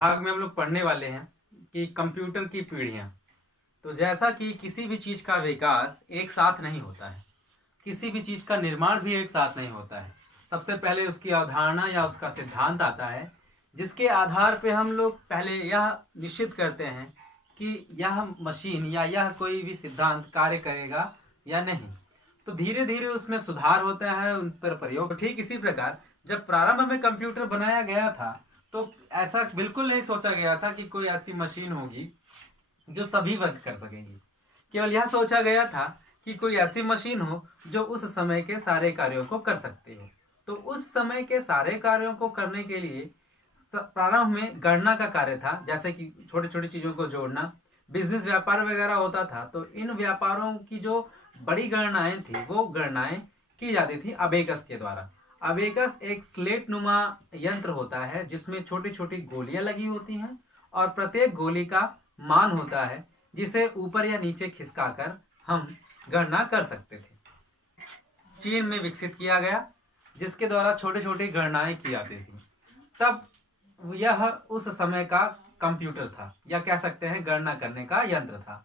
भाग में हम लोग पढ़ने वाले हैं कि कंप्यूटर की पीढ़ियां। तो जैसा कि किसी भी चीज का विकास एक साथ नहीं होता है, किसी भी चीज का निर्माण भी एक साथ नहीं होता है। सबसे पहले उसकी अवधारणा या उसका सिद्धांत आता है, जिसके आधार पे हम लोग पहले यह निश्चित करते हैं कि यह मशीन या यह कोई भी सिद्धांत कार्य करेगा या नहीं। तो धीरे धीरे उसमें सुधार होता है, उन पर प्रयोग। ठीक इसी प्रकार जब प्रारंभ में कंप्यूटर बनाया गया था, तो ऐसा बिल्कुल नहीं सोचा गया था कि कोई ऐसी मशीन होगी जो सभी वर्क कर सकेगी। केवल यह सोचा गया था कि कोई ऐसी मशीन हो जो उस समय के सारे कार्यों को कर सकती हो। तो उस समय के सारे कार्यों को करने के लिए प्रारंभ में गणना का कार्य था, जैसे कि छोटी छोटी चीजों को जोड़ना। बिजनेस व्यापार वगैरह होता था, तो इन व्यापारों की जो बड़ी गणनाएं थी वो गणनाएं की जाती थी अबेकस के द्वारा। अबेकस एक स्लेट नुमा यंत्र होता है जिसमें छोटी छोटी गोलियां लगी होती हैं और प्रत्येक गोली का मान होता है, जिसे ऊपर या नीचे खिसकाकर हम गणना कर सकते थे। चीन में विकसित किया गया, जिसके द्वारा छोटी छोटी गणनाएं की जाती थी। तब यह उस समय का कंप्यूटर था, या कह सकते हैं गणना करने का यंत्र था।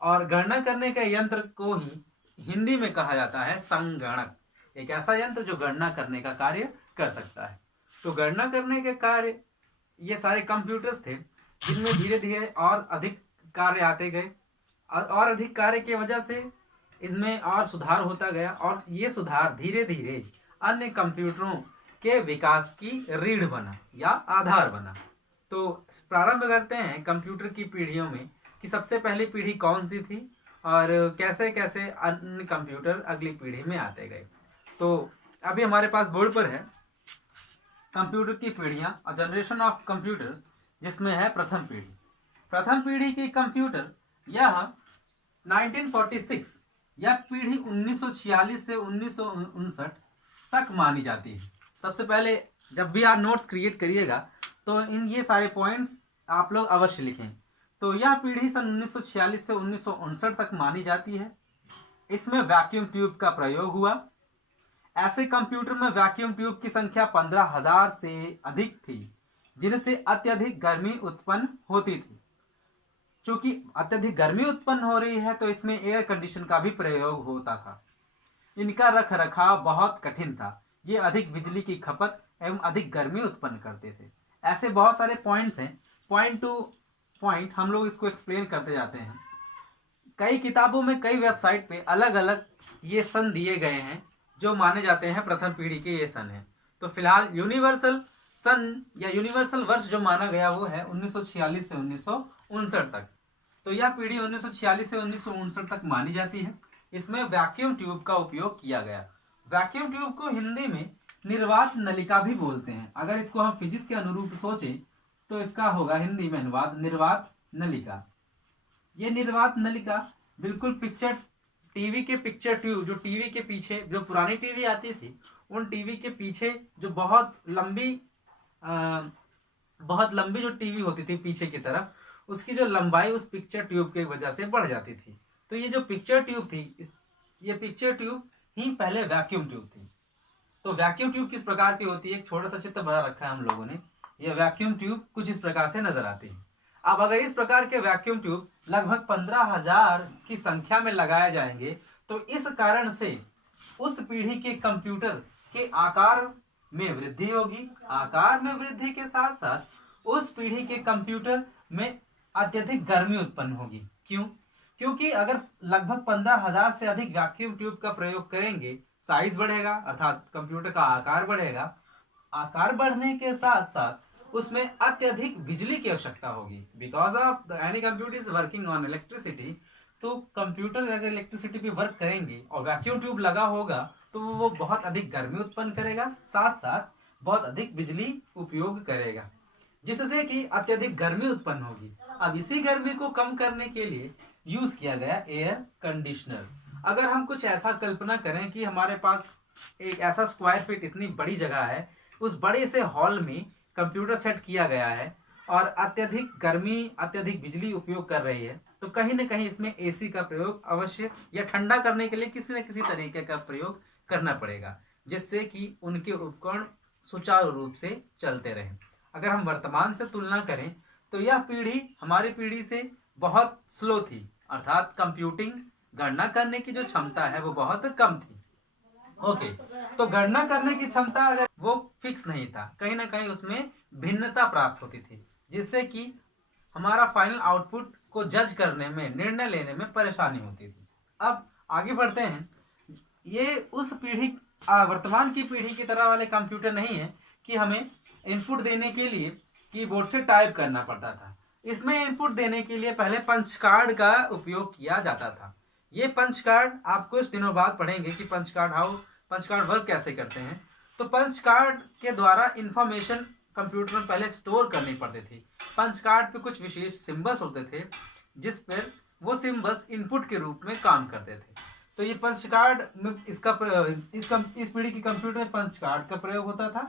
और गणना करने के यंत्र को ही हिंदी में कहा जाता है संगणक। एक ऐसा यंत्र जो गणना करने का कार्य कर सकता है। तो गणना करने के कार्य ये सारे कंप्यूटर्स थे, जिनमें धीरे धीरे और अधिक कार्य आते गए और अधिक कार्य की वजह से इनमें और सुधार होता गया, और ये सुधार धीरे धीरे अन्य कंप्यूटरों के विकास की रीढ़ बना या आधार बना। तो प्रारंभ करते हैं कंप्यूटर की पीढ़ियों में कि सबसे पहली पीढ़ी कौन सी थी और कैसे कैसे अन्य कंप्यूटर अगली पीढ़ी में आते गए। तो अभी हमारे पास बोर्ड पर है कंप्यूटर की पीढ़ियां, अ जनरेशन ऑफ कंप्यूटर्स, जिसमें है प्रथम पीढ़ी। प्रथम पीढ़ी की कंप्यूटर यह 1946 या पीढ़ी 1946 से 1959 तक मानी जाती है। सबसे पहले जब भी आप नोट्स क्रिएट करिएगा तो इन ये सारे पॉइंट्स आप लोग अवश्य लिखें। तो यह पीढ़ी सन 1946 से 1959 तक मानी जाती है। इसमें वैक्यूम ट्यूब का प्रयोग हुआ। ऐसे कंप्यूटर में वैक्यूम ट्यूब की संख्या 15,000 से अधिक थी, जिनसे अत्यधिक गर्मी उत्पन्न होती थी। चूंकि अत्यधिक गर्मी उत्पन्न हो रही है, तो इसमें एयर कंडीशन का भी प्रयोग होता था। इनका रख रखाव बहुत कठिन था। ये अधिक बिजली की खपत एवं अधिक गर्मी उत्पन्न करते थे। ऐसे बहुत सारे पॉइंट्स हैं, पॉइंट टू पॉइंट हम लोग इसको एक्सप्लेन करते जाते हैं। कई किताबों में, कई वेबसाइट पे अलग अलग ये सन दिए गए हैं जो माने जाते हैं प्रथम पीढ़ी के ये सन है। तो फिलहाल यूनिवर्सल सन या यूनिवर्सल वर्ष जो माना गया वो है 1946 से 1959 तक। तो यह पीढ़ी 1946 से 1959 तक मानी जाती है। इसमें वैक्यूम ट्यूब का उपयोग किया गया। वैक्यूम ट्यूब को हिंदी में निर्वात नलिका भी बोलते हैं। अगर इसको हम फिजिक्स के अनुरूप सोचें तो इसका होगा हिंदी में अनुवाद निर्वात नलिका। ये निर्वात नलिका बिल्कुल पिक्चर टीवी के पिक्चर ट्यूब, जो टीवी के पीछे जो पुरानी टीवी आती थी, उन टीवी के पीछे जो बहुत लंबी जो टीवी होती थी पीछे की तरफ, उसकी जो लंबाई उस पिक्चर ट्यूब की वजह से बढ़ जाती थी। तो ये जो पिक्चर ट्यूब थी, ये पिक्चर ट्यूब ही पहले वैक्यूम ट्यूब थी। तो वैक्यूम ट्यूब किस प्रकार की होती है, एक छोटा सा चित्र बना रखा है हम लोगों ने। ये वैक्यूम ट्यूब कुछ इस प्रकार से नजर आती है। अब अगर इस प्रकार के वैक्यूम ट्यूब लगभग 15,000 की संख्या में लगाए जाएंगे, तो इस कारण से उस पीढ़ी के कंप्यूटर के आकार में वृद्धि होगी। आकार में वृद्धि के साथ साथ उस पीढ़ी के कंप्यूटर में अत्यधिक गर्मी उत्पन्न होगी। क्यों? क्योंकि अगर लगभग 15,000 से अधिक वैक्यूम ट्यूब का प्रयोग करेंगे, साइज बढ़ेगा, अर्थात कंप्यूटर का आकार बढ़ेगा। आकार बढ़ने के साथ साथ उसमें अत्यधिक बिजली की आवश्यकता होगी। Because of any computer is working on electricity. तो कंप्यूटर अगर इलेक्ट्रिसिटी पे वर्क करेंगे और वैक्यूम ट्यूब लगा होगा, तो वो बहुत अधिक गर्मी उत्पन्न करेगा, साथ साथ बहुत अधिक बिजली उपयोग करेगा, जिससे कि अत्यधिक गर्मी उत्पन्न होगी। अब इसी गर्मी को कम करने के लिए यूज किया गया एयर कंडीशनर। अगर हम कुछ ऐसा कल्पना करें कि हमारे पास एक ऐसा स्क्वायर फीट इतनी बड़ी जगह है, उस बड़े से हॉल में कंप्यूटर सेट किया गया है और अत्यधिक गर्मी, अत्यधिक बिजली उपयोग कर रही है, तो कहीं ना कहीं इसमें एसी का प्रयोग अवश्य, या ठंडा करने के लिए किसी न किसी तरीके का प्रयोग करना पड़ेगा, जिससे कि उनके उपकरण सुचारू रूप से चलते रहें। अगर हम वर्तमान से तुलना करें तो यह पीढ़ी हमारी पीढ़ी से बहुत स्लो थी, अर्थात कंप्यूटिंग गणना करने की जो क्षमता है वो बहुत कम थी। ओके, तो गणना करने की क्षमता अगर वो फिक्स नहीं था, कहीं ना कहीं उसमें भिन्नता प्राप्त होती थी, जिससे कि हमारा फाइनल आउटपुट को जज करने में, निर्णय लेने में परेशानी होती थी। अब आगे बढ़ते हैं। ये उस पीढ़ी वर्तमान की पीढ़ी की तरह वाले कंप्यूटर नहीं है कि हमें इनपुट देने के लिए कीबोर्ड से टाइप करना पड़ता था। इसमें इनपुट देने के लिए पहले पंच कार्ड का उपयोग किया जाता था। ये पंच कार्ड आप कुछ दिनों बाद पढ़ेंगे कि पंच कार्ड वर्क कैसे करते हैं। तो पंच कार्ड के द्वारा इंफॉर्मेशन कंप्यूटर में पहले स्टोर करनी पड़ती थी। पंच कार्ड पे कुछ विशेष सिंबल्स होते थे जिस पर वो सिंबल्स इनपुट के रूप में काम करते थे। तो ये पंच कार्ड में इस पीढ़ी की कंप्यूटर में पंच कार्ड का प्रयोग होता था,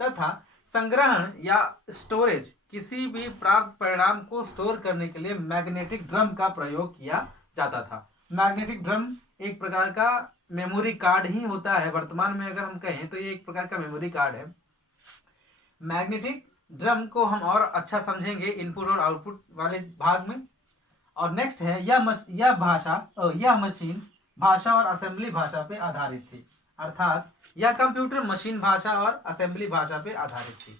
तथा संग्रहण या स्टोरेज, किसी भी प्राप्त परिणाम को स्टोर करने के लिए मैग्नेटिक ड्रम का प्रयोग किया जाता था। मैग्नेटिक ड्रम एक प्रकार का मेमोरी कार्ड ही होता है। वर्तमान में अगर हम कहें तो ये एक प्रकार का मेमोरी कार्ड है। मैग्नेटिक ड्रम को हम और अच्छा समझेंगे इनपुट और आउटपुट वाले भाग में। और नेक्स्ट है यह मशीन भाषा और असेंबली भाषा पे आधारित थी, अर्थात यह कंप्यूटर मशीन भाषा और असेंबली भाषा पे आधारित थी।